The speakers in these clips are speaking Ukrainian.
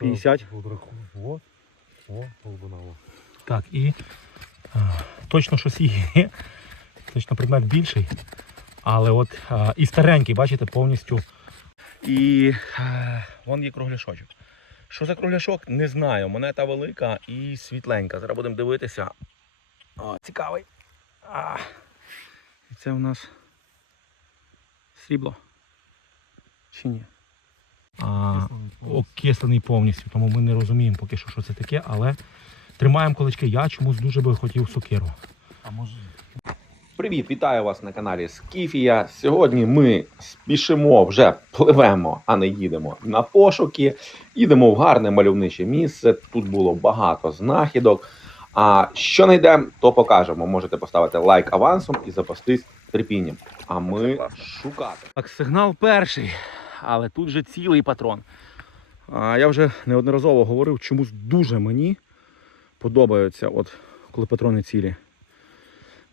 50. Вот, о, глибина. Так, і а, точно щось є. Точно предмет більший. Але от а, і старенький, бачите, повністю. І е, вон є кругляшочок. Що за кругляшок? Не знаю. Монета велика і світленька. Зараз будемо дивитися. О, цікавий. А, і це у нас срібло. Чи ні? А, окислений повністю, тому ми не розуміємо поки що, що це таке, але тримаємо кулачки. Я чомусь дуже би хотів сокиру. А може Привіт, вітаю вас на каналі Скіфія. Сьогодні ми спішимо, вже пливемо, а не їдемо на пошуки. Їдемо в гарне мальовниче місце. Тут було багато знахідок. А що не йдемо, то покажемо. Можете поставити лайк авансом і запастись терпінням. А ми шукати. Так, сигнал перший, але тут же цілий патрон. А, я вже неодноразово говорив, чомусь дуже мені подобаються, от, коли патрони цілі.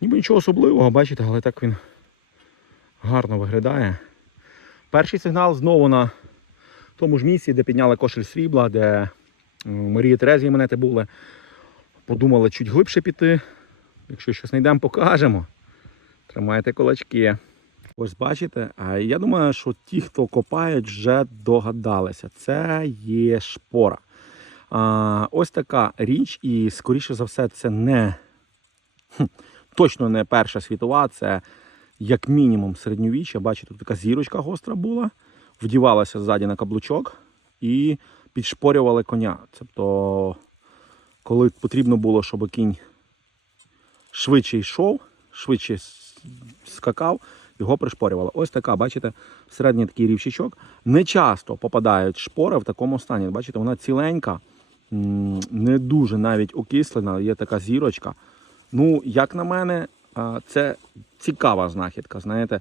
Ніби нічого особливого, бачите, але так він гарно виглядає. Перший сигнал знову на тому ж місці, де підняли кошель срібла, де Марія Терезії монети були. Подумали чуть глибше піти. Якщо щось знайдемо, покажемо. Тримайте кулачки. Ось бачите, я думаю, що ті, хто копають, вже догадалися. Це є шпора. Ось така річ, і скоріше за все, це не точно не Перша світова, це як мінімум середньовіччя. Бачите, тут така зірочка гостра була, вдівалася ззаді на каблучок і підшпорювали коня. Тобто, коли потрібно було, щоб кінь швидше йшов, швидше скакав, його пришпорювали. Ось така, бачите, середній такий рівчачок. Не часто попадають шпори в такому стані. Бачите, вона ціленька, не дуже навіть окислена, є така зірочка. Ну, як на мене, це цікава знахідка. Знаєте,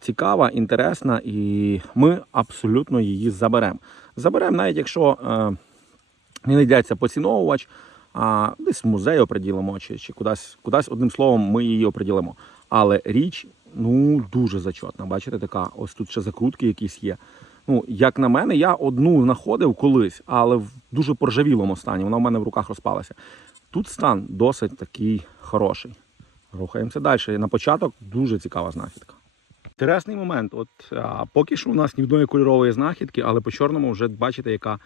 цікава, інтересна, і ми абсолютно її заберемо. Заберемо, навіть якщо е, не знайдеться поціновувач, а десь в музей оприділимо, чи, чи кудись, кудись, одним словом, ми її оприділимо. Але річ ну дуже зачетна. Бачите, така ось тут ще закрутки якісь є. Ну, як на мене, я одну знаходив колись, але в дуже поржавілому стані. Вона в мене в руках розпалася. Тут стан досить такий хороший. Рухаємося далі. На початок дуже цікава знахідка. Інтересний момент. От а, поки що у нас ні одної кольорової знахідки, але по чорному вже бачите, яка.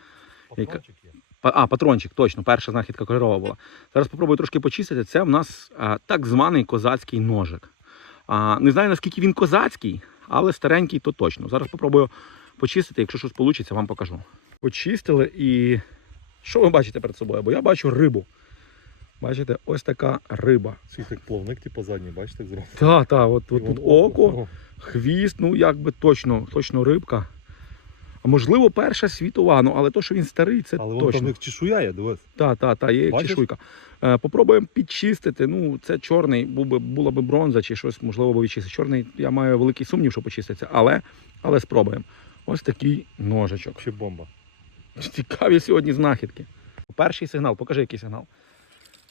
Яка- патрончик є. А, патрончик, точно, перша знахідка кольорова була. Зараз спробую трошки почистити. Це в нас а, так званий козацький ножик. А, не знаю, наскільки він козацький, але старенький то точно. Зараз спробую почистити, якщо щось вийде, вам покажу. Почистили і що ви бачите перед собою? Бо я бачу рибу. Бачите, ось така риба. Це як плавник, типу задній, бачите, зразу. Так, так, от, от тут око, око, хвіст, ну якби точно, точно рибка. Можливо, перша світова, ну але то, що він старий, це Але вон там в точно. них чешуя є, дивись. Та, та, та, є як Бачиш? чешуйка. Е, попробуємо підчистити. Ну, це чорний, був би, була би бронза чи щось, можливо, би відчистити. Чорний, я маю великий сумнів, що почиститься, але, але спробуємо. Ось такий ножичок. Ще бомба. Цікаві сьогодні знахідки. Перший сигнал, покажи який сигнал.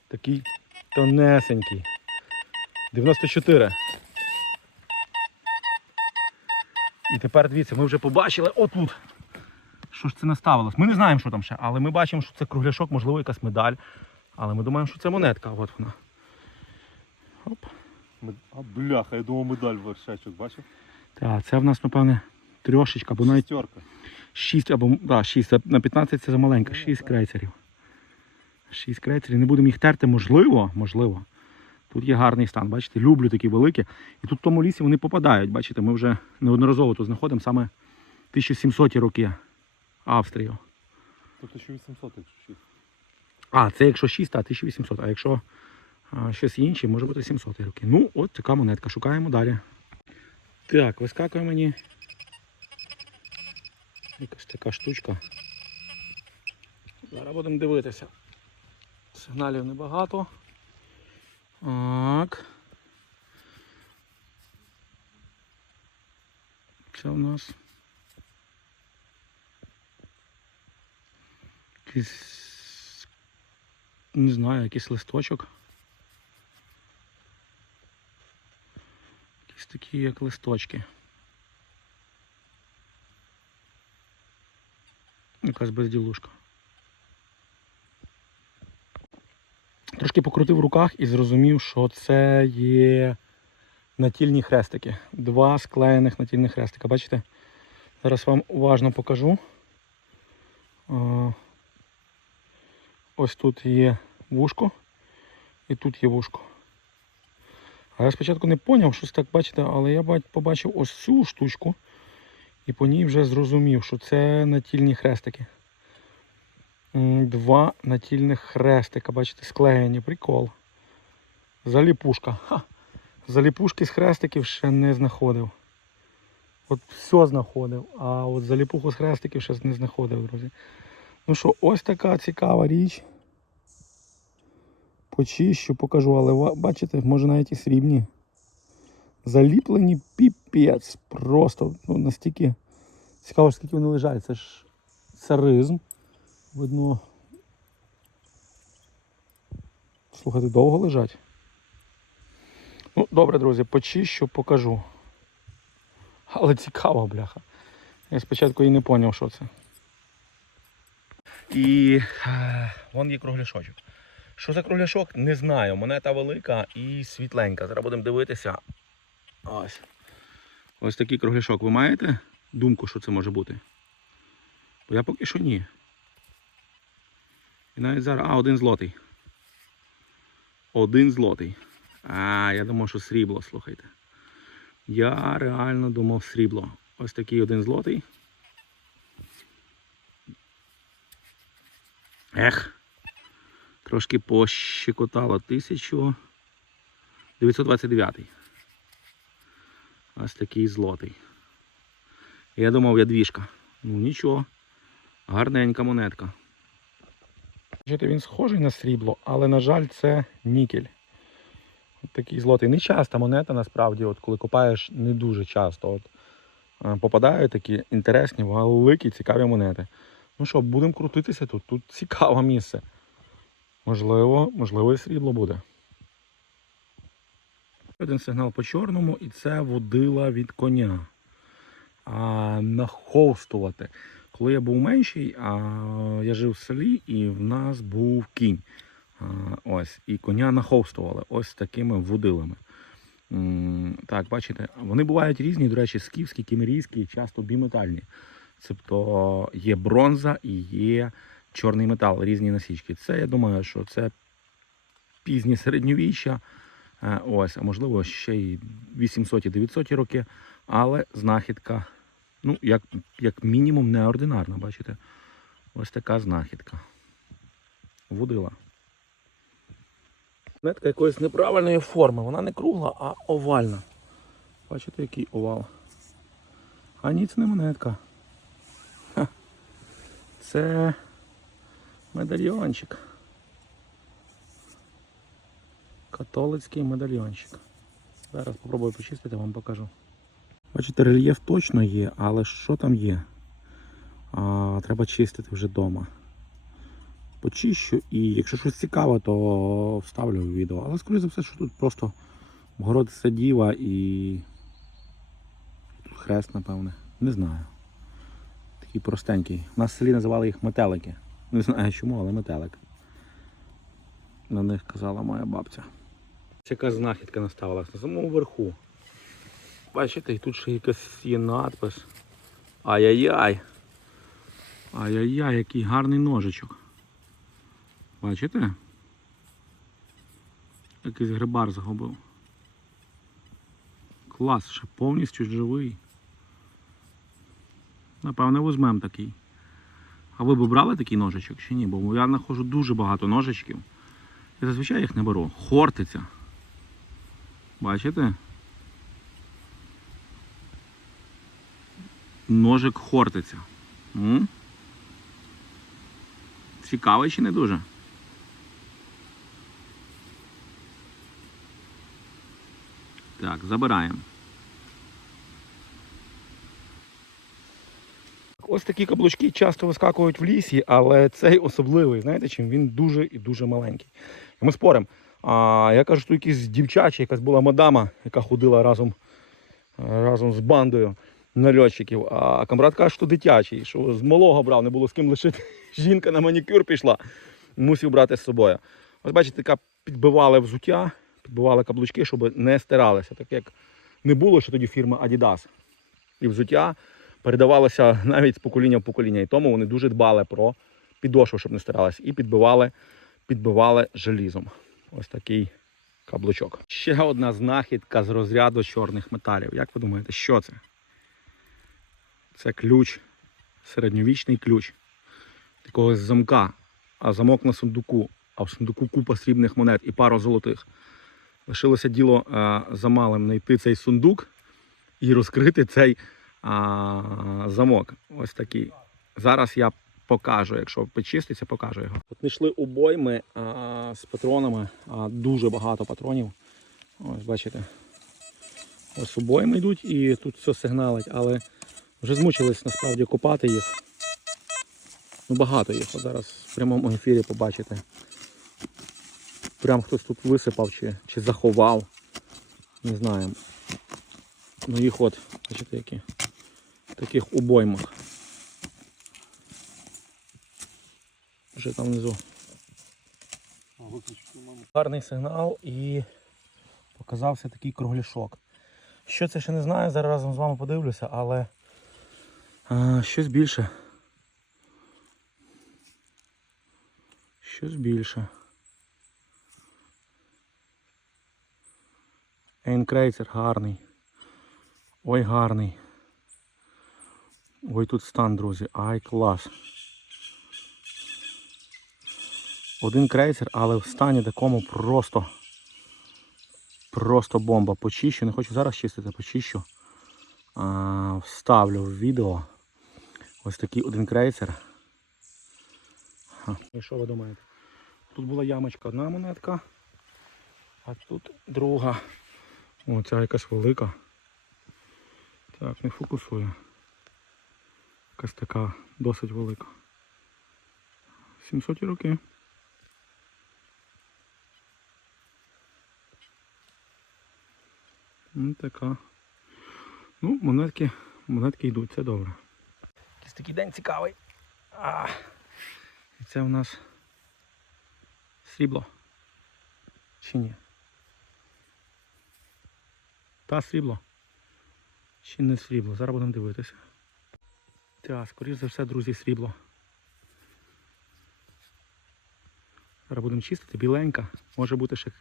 Такий тонесенький. 94. І тепер дивіться, ми вже побачили отут. Що ж це наставилось? Ми не знаємо, що там ще, але ми бачимо, що це кругляшок, можливо, якась медаль. Але ми думаємо, що це монетка. От вона. Оп. А бляха, я думав медаль вершечок, бачив? Так, це в нас, напевне, трьошечка, або навіть Шістерка. 6 або да, 6, на 15 це замаленька, 6 крейцерів. 6 крейцерів. Не будемо їх терти, можливо, можливо. Тут є гарний стан, бачите, люблю такі великі. І тут в тому лісі вони попадають. Бачите, ми вже неодноразово тут знаходимо саме 1700 ті роки Австрію. Тут 1800, якщо 6. А, це якщо 6, а 1800. А якщо а, щось інше, може бути 700 роки. Ну, от така монетка. Шукаємо далі. Так, вискакує мені. Якась така штучка. Зараз будемо дивитися. Сигналів небагато. Так. Це у нас. Якийсь не знаю, якийсь листочок. Якісь такі, як листочки. Якась безділушка. Трошки покрутив в руках і зрозумів, що це є натільні хрестики. Два склеєних натільних хрестика. Бачите? Зараз вам уважно покажу. Ось тут є вушко і тут є вушко. А я спочатку не поняв, щось так бачите, але я побачив ось цю штучку і по ній вже зрозумів, що це натільні хрестики. Два натільних хрестика, бачите, склеєні, прикол. Заліпушка. Заліпушки з хрестиків ще не знаходив. От все знаходив, а от заліпуху з хрестиків ще не знаходив, друзі. Ну що, ось така цікава річ. Почищу, покажу, але бачите, може навіть і срібні. Заліплені піпець. Просто ну, настільки цікаво, скільки вони лежать. Це ж царизм. Видно. Слухайте, довго лежать. Ну, добре, друзі, почищу, покажу. Але цікаво, бляха. Я спочатку і не зрозумів, що це. І е, вон є кругляшочок. Що за кругляшок? Не знаю. Монета велика і світленька. Зараз будемо дивитися. Ось. Ось такий кругляшок. Ви маєте думку, що це може бути? Бо я поки що ні. І навіть зараз. А, один злотий. Один злотий. А, я думав, що срібло, слухайте. Я реально думав срібло. Ось такий один злотий. Ех. Трошки пощекотало 1929. Ось такий злотий. Я думав, я двіжка. Ну нічого. Гарненька монетка. Бачите, він схожий на срібло, але, на жаль, це нікель. От такий злотий. Не часта монета, насправді, от коли копаєш, не дуже часто. От, е, попадають такі інтересні, великі, цікаві монети. Ну що, будемо крутитися тут. Тут цікаве місце. Можливо, можливо, і срібло буде. Один сигнал по чорному, і це водила від коня. А наховстувати. Коли я був менший, а, я жив в селі і в нас був кінь. А, ось, і коня наховстували ось такими водилами. М, Так, бачите, вони бувають різні, до речі, скіфські, кімерійські, часто біметальні. Тобто є бронза і є чорний метал, різні насічки. Це я думаю, що це пізні середньовіччя, е, ось, а можливо ще й 800-900 роки, але знахідка, ну, як, як мінімум, неординарна, бачите? Ось така знахідка. Водила. Нетка якоїсь неправильної форми. Вона не кругла, а овальна. Бачите, який овал. А ні, це не монетка. Ха. Це медальйончик. Католицький медальйончик. Зараз спробую почистити, вам покажу. Бачите, рельєф точно є, але що там є? А, треба чистити вже вдома. Почищу і якщо щось цікаве, то вставлю в відео. Але скоріше за все, що тут просто Богородиця Діва і тут хрест, напевне. Не знаю. Такий простенький. У нас в селі називали їх метелики. Не знаю чому, але метелик. На них казала моя бабця. Яка знахідка наставилась на самому верху. Бачите, і тут ще якийсь є надпис. Ай-яй-яй. Ай-яй-яй, який гарний ножичок. Бачите? Якийсь грибар загубив. Клас, ще повністю живий. Напевне, візьмемо такий. А ви б брали такий ножичок чи ні? Бо я знаходжу дуже багато ножичків. І зазвичай їх не беру. Хортиця. Бачите? Ножик хортиця. М? Цікавий чи не дуже? Так, забираємо. Ось такі каблучки часто вискакують в лісі, але цей особливий, знаєте чим? Він дуже і дуже маленький. Ми споримо. Я кажу, що якісь дівчачі, якась була мадама, яка ходила разом, разом з бандою. Нальотчиків. А камрад каже, що дитячий, що з малого брав, не було з ким лишити. Жінка на манікюр пішла, мусив брати з собою. Ось бачите, така підбивали взуття, підбивали каблучки, щоб не стиралися. Так як не було ще тоді фірми Adidas. І взуття передавалося навіть з покоління в покоління. І тому вони дуже дбали про підошву, щоб не стиралися. І підбивали, підбивали желізом. Ось такий каблучок. Ще одна знахідка з розряду чорних металів. Як ви думаєте, що це? Це ключ, середньовічний ключ якогось замка, а замок на сундуку, а в сундуку купа срібних монет і пара золотих. Лишилося діло е, за малим знайти цей сундук і розкрити цей а, замок. Ось такий. Зараз я покажу, якщо почиститься, покажу його. От знайшли обойми а, з патронами, а, дуже багато патронів. Ось бачите. Ось обойми йдуть і тут все сигналить, але вже змучились насправді копати їх. Ну багато їх. От зараз в прямому ефірі побачите. Прям хтось тут висипав чи, чи заховав. Не знаю. Ну їх от, бачите, які. В таких обоймах. Вже там внизу. Гарний сигнал і показався такий кругляшок. Що це ще не знаю, зараз разом з вами подивлюся, але щось більше. Щось більше. Ейнкрейцер гарний. Ой, гарний. Ой, тут стан, друзі. Ай, клас. Один крейсер, але в стані такому просто. Просто бомба. Почищу. Не хочу зараз чистити, почищу. А, вставлю в відео. Ось такий один крейсер. І що ви думаєте? Тут була ямочка одна монетка, а тут друга. О, ця якась велика. Так, не фокусує. Якась така досить велика. 700 роки. Ну, така. Ну, монетки, монетки йдуть, це добре. Такий день цікавий. А, і це у нас срібло. Чи ні? Та срібло. Чи не срібло? Зараз будемо дивитися. Так, скоріш за все, друзі, срібло. Зараз будемо чистити, біленька. Може бути ще.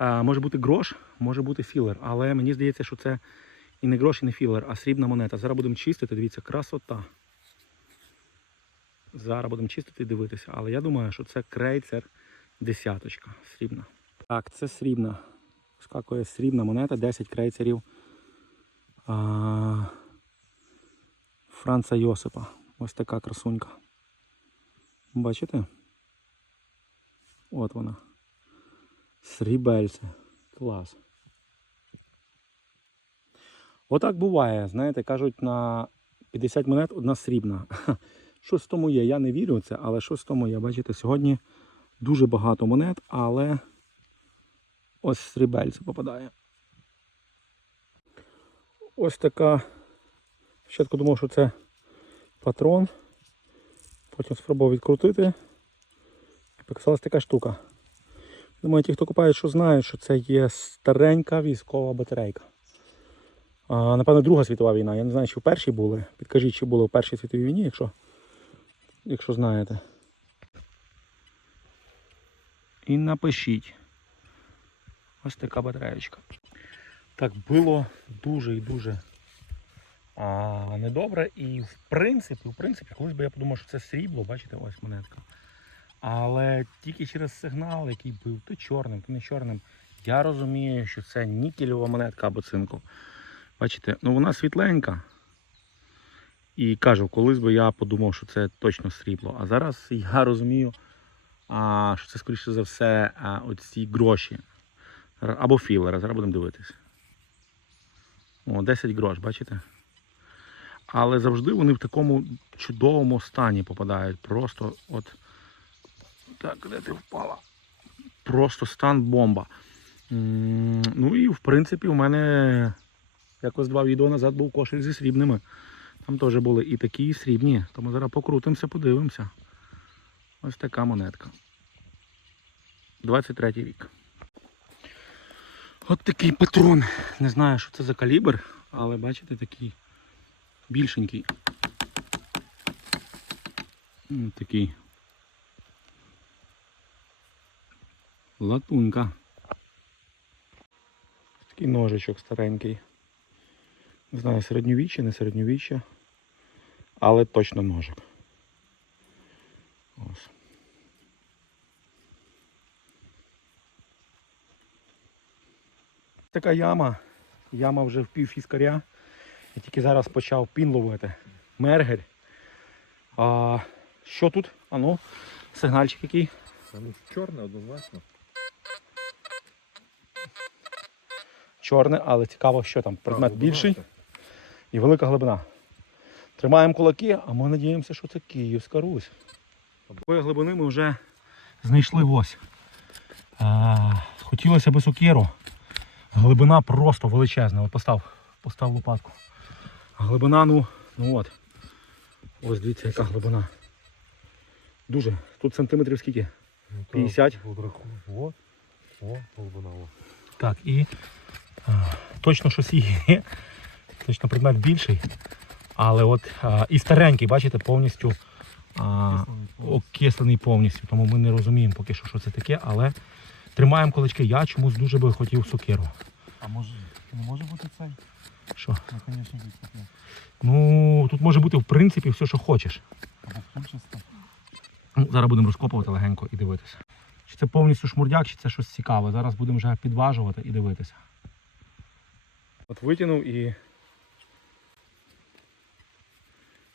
Може бути грош, може бути філер. Але мені здається, що це і не грош, і не філер, а срібна монета. Зараз будемо чистити, дивіться, красота. Зараз будемо чистити і дивитися. Але я думаю, що це крейцер десяточка. Срібна. Так, це срібна. Скакує срібна монета, 10 крейцерів. А, Франца Йосипа. Ось така красунька. Бачите? От вона. Срібельце. Клас. Отак буває, знаєте, кажуть, на 50 монет одна срібна. Щось в тому є, я не вірю в це, але щось в тому є. Бачите, сьогодні дуже багато монет, але ось срібельце попадає. Ось така. Спочатку думав, що це патрон. Потім спробував відкрутити. І показалась така штука. Думаю, ті, хто купає, що знають, що це є старенька військова батарейка. Напевно, Друга світова війна. Я не знаю, чи в першій були. Підкажіть, чи були в Першій світовій війні, якщо, якщо знаєте. І напишіть. Ось така батареєчка. Так, було дуже і дуже а, недобре. І в принципі, в принципі, колись би я подумав, що це срібло, бачите, ось монетка. Але тільки через сигнал, який був то чорним, то не чорним, я розумію, що це нікелева монетка або цинку. Бачите, ну вона світленька. І кажу, колись би я подумав, що це точно срібло. А зараз я розумію, що це, скоріше за все, оці гроші. Або філери, зараз будемо дивитися. О, 10 грош, бачите? Але завжди вони в такому чудовому стані попадають. Просто от. Так, де ти впала? Просто стан бомба. Ну і в принципі у мене Якось два відео назад був кошик зі срібними. Там теж були і такі, і срібні. Тому зараз покрутимося, подивимося. Ось така монетка. 23 рік. От такий патрон. Не знаю, що це за калібр, але бачите, такий більшенький. М, Такий. Латунька. Такий ножичок старенький. Не знаю, середньовіччя, не середньовіччя. Але точно ножик. Ось. Така яма. Яма вже в пів фіскаря. Я тільки зараз почав пін ловити. Мергель. А, що тут? Ану, сигнальчик який. Там чорне однозначно. Чорне, але цікаво, що там. Предмет більший і велика глибина. Тримаємо кулаки, а ми надіємося, що це Київська Русь. Такої глибини ми вже знайшли ось. А, хотілося б сукеру. Глибина просто величезна. От постав, постав лопатку. Глибина, ну, ну от. Ось дивіться, яка глибина. Дуже. Тут сантиметрів скільки? 50. От. О, глибина. Так, і а, точно щось є. Точно предмет більший. Але от а, і старенький, бачите, повністю а, окислений повністю. Тому ми не розуміємо поки що, що це таке, але тримаємо кулачки. Я чомусь дуже би хотів сокиру. А може, не може бути цей? Що? Наконечник таке. Ну, тут може бути в принципі все, що хочеш. Ну, зараз будемо розкопувати легенько і дивитися. Чи це повністю шмурдяк, чи це щось цікаве. Зараз будемо вже підважувати і дивитися. От витягнув і.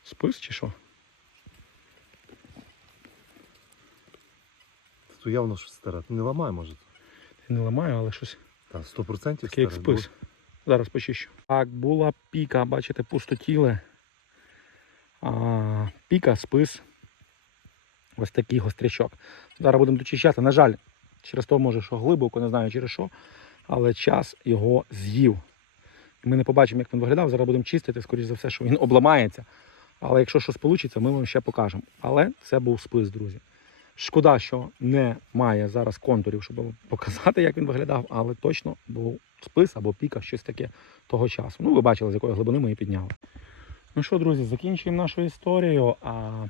Спис чи що? Тут явно щось старе. Не ламай, може. Не ламаю, але щось Так, 100% таке як спис. Зараз почищу. Так, була піка, бачите, пустотіле. А, піка, спис. Ось такий гострячок. Зараз будемо дочищати. На жаль, через то може, що глибоко, не знаю через що, але час його з'їв. Ми не побачимо, як він виглядав. Зараз будемо чистити, скоріш за все, що він обламається. Але якщо щось вийде, ми вам ще покажемо. Але це був спис, друзі. Шкода, що немає зараз контурів, щоб вам показати, як він виглядав, але точно був спис або піка, щось таке того часу. Ну, ви бачили, з якої глибини ми її підняли. Ну що, друзі, закінчуємо нашу історію. А,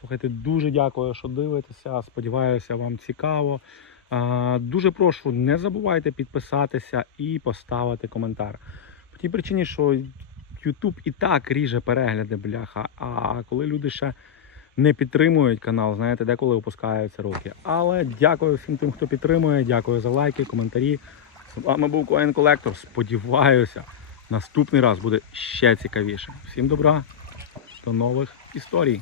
слухайте, дуже дякую, що дивитеся. Сподіваюся, вам цікаво. А, дуже прошу, не забувайте підписатися і поставити коментар. По тій причині, що YouTube і так ріже перегляди, бляха. А коли люди ще не підтримують канал, знаєте, деколи опускаються руки. Але дякую всім тим, хто підтримує. Дякую за лайки, коментарі. З вами був Coin Collector. Сподіваюся, наступний раз буде ще цікавіше. Всім добра, до нових історій.